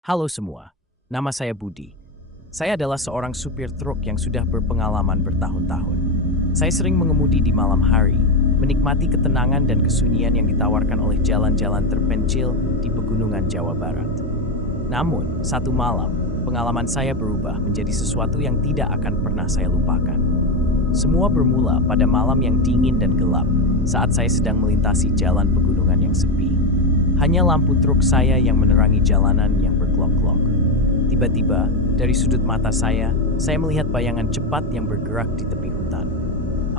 Halo semua, nama saya Budi. Saya adalah seorang supir truk yang sudah berpengalaman bertahun-tahun. Saya sering mengemudi di malam hari, menikmati ketenangan dan kesunyian yang ditawarkan oleh jalan-jalan terpencil di pegunungan Jawa Barat. Namun, satu malam, pengalaman saya berubah menjadi sesuatu yang tidak akan pernah saya lupakan. Semua bermula pada malam yang dingin dan gelap saat saya sedang melintasi jalan pegunungan yang sepi. Hanya lampu truk saya yang menerangi jalanan yang berkelok-kelok. Tiba-tiba, dari sudut mata saya melihat bayangan cepat yang bergerak di tepi hutan.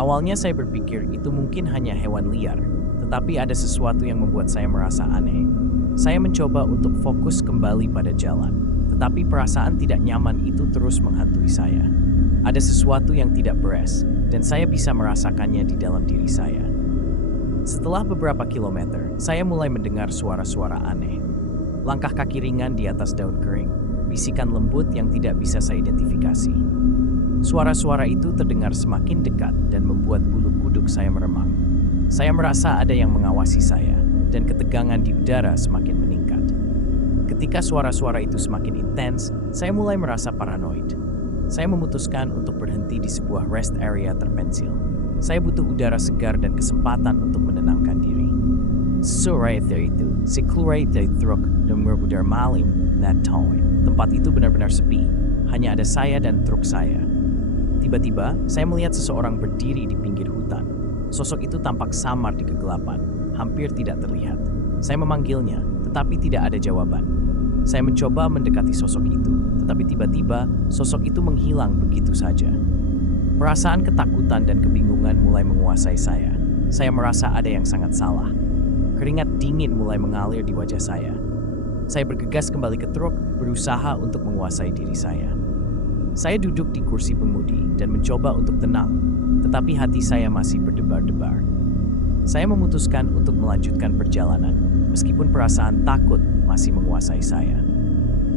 Awalnya saya berpikir itu mungkin hanya hewan liar, tetapi ada sesuatu yang membuat saya merasa aneh. Saya mencoba untuk fokus kembali pada jalan, tetapi perasaan tidak nyaman itu terus menghantui saya. Ada sesuatu yang tidak beres, dan saya bisa merasakannya di dalam diri saya. Setelah beberapa kilometer, saya mulai mendengar suara-suara aneh. Langkah kaki ringan di atas daun kering, bisikan lembut yang tidak bisa saya identifikasi. Suara-suara itu terdengar semakin dekat dan membuat bulu kuduk saya meremang. Saya merasa ada yang mengawasi saya, dan ketegangan di udara semakin meningkat. Ketika suara-suara itu semakin intens, saya mulai merasa paranoid. Saya memutuskan untuk berhenti di sebuah rest area terpencil. Saya butuh udara segar dan kesempatan untuk menenangkan diri. Sore itu, saya keluar dari truk dan berudara malam dan towing. Tempat itu benar-benar sepi. Hanya ada saya dan truk saya. Tiba-tiba, saya melihat seseorang berdiri di pinggir hutan. Sosok itu tampak samar di kegelapan, hampir tidak terlihat. Saya memanggilnya, tetapi tidak ada jawaban. Saya mencoba mendekati sosok itu, tetapi tiba-tiba sosok itu menghilang begitu saja. Perasaan ketakutan dan kebingungan mulai menguasai saya. Saya merasa ada yang sangat salah. Keringat dingin mulai mengalir di wajah saya. Saya bergegas kembali ke truk, berusaha untuk menguasai diri saya. Saya duduk di kursi pengemudi dan mencoba untuk tenang, tetapi hati saya masih berdebar-debar. Saya memutuskan untuk melanjutkan perjalanan, meskipun perasaan takut masih menguasai saya.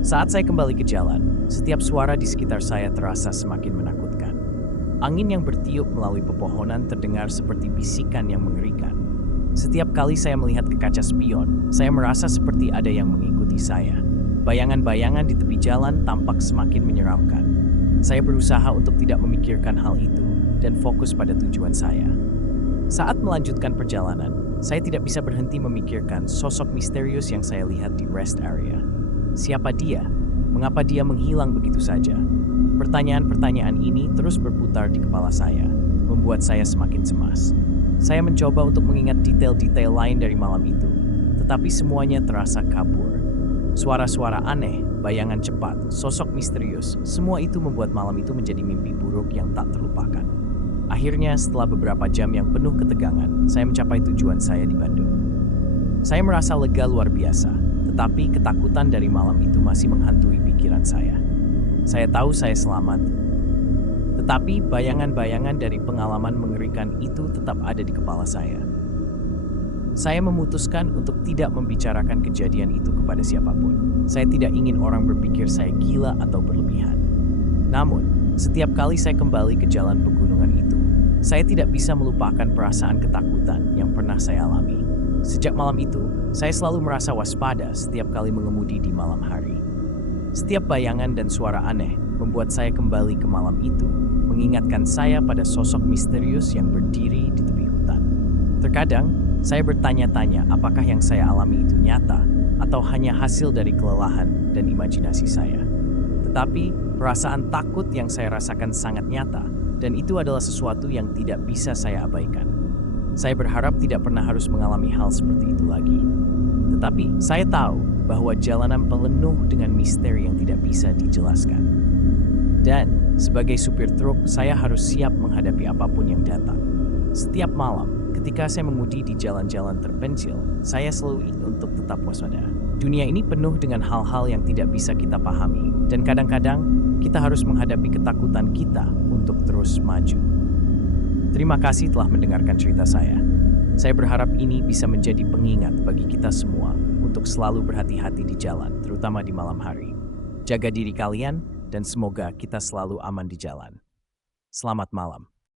Saat saya kembali ke jalan, setiap suara di sekitar saya terasa semakin menakutkan. Angin yang bertiup melalui pepohonan terdengar seperti bisikan yang mengerikan. Setiap kali saya melihat ke kaca spion, saya merasa seperti ada yang mengikuti saya. Bayangan-bayangan di tepi jalan tampak semakin menyeramkan. Saya berusaha untuk tidak memikirkan hal itu dan fokus pada tujuan saya. Saat melanjutkan perjalanan, saya tidak bisa berhenti memikirkan sosok misterius yang saya lihat di rest area. Siapa dia? Mengapa dia menghilang begitu saja? Pertanyaan-pertanyaan ini terus berputar di kepala saya, membuat saya semakin cemas. Saya mencoba untuk mengingat detail-detail lain dari malam itu, tetapi semuanya terasa kabur. Suara-suara aneh, bayangan cepat, sosok misterius, semua itu membuat malam itu menjadi mimpi buruk yang tak terlupakan. Akhirnya, setelah beberapa jam yang penuh ketegangan, saya mencapai tujuan saya di Bandung. Saya merasa lega luar biasa, tetapi ketakutan dari malam itu masih menghantui pikiran saya. Saya tahu saya selamat, tetapi bayangan-bayangan dari pengalaman mengerikan itu tetap ada di kepala saya. Saya memutuskan untuk tidak membicarakan kejadian itu kepada siapapun. Saya tidak ingin orang berpikir saya gila atau berlebihan. Namun, setiap kali saya kembali ke jalan pegunungan itu, saya tidak bisa melupakan perasaan ketakutan yang pernah saya alami. Sejak malam itu, saya selalu merasa waspada setiap kali mengemudi di malam hari. Setiap bayangan dan suara aneh membuat saya kembali ke malam itu, mengingatkan saya pada sosok misterius yang berdiri di tepi hutan. Terkadang, saya bertanya-tanya apakah yang saya alami itu nyata atau hanya hasil dari kelelahan dan imajinasi saya. Tetapi, perasaan takut yang saya rasakan sangat nyata, dan itu adalah sesuatu yang tidak bisa saya abaikan. Saya berharap tidak pernah harus mengalami hal seperti itu lagi. Tetapi, saya tahu bahwa jalanan penuh dengan misteri yang tidak bisa dijelaskan. Dan, sebagai supir truk, saya harus siap menghadapi apapun yang datang. Setiap malam, ketika saya mengemudi di jalan-jalan terpencil, saya selalu ingin untuk tetap waspada. Dunia ini penuh dengan hal-hal yang tidak bisa kita pahami, dan kadang-kadang kita harus menghadapi ketakutan kita untuk terus maju. Terima kasih telah mendengarkan cerita saya. Saya berharap ini bisa menjadi pengingat bagi kita semua untuk selalu berhati-hati di jalan, terutama di malam hari. Jaga diri kalian, dan semoga kita selalu aman di jalan. Selamat malam.